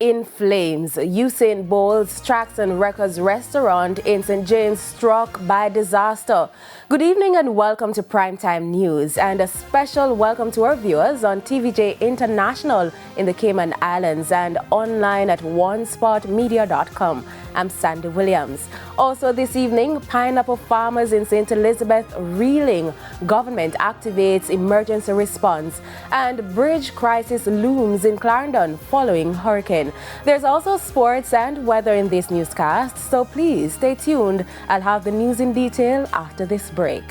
in flames. Usain Bolt's Tracks and Records restaurant in St. James struck by disaster. Good evening and welcome to Primetime News, and a special welcome to our viewers on TVJ International in the Cayman Islands and online at onespotmedia.com. I'm Sandy Williams. Also this evening, pineapple farmers in St. Elizabeth reeling. Government activates emergency response, and bridge crisis looms in Clarendon following hurricane. There's also sports and weather in this newscast, so please stay tuned. I'll have the news in detail after this break.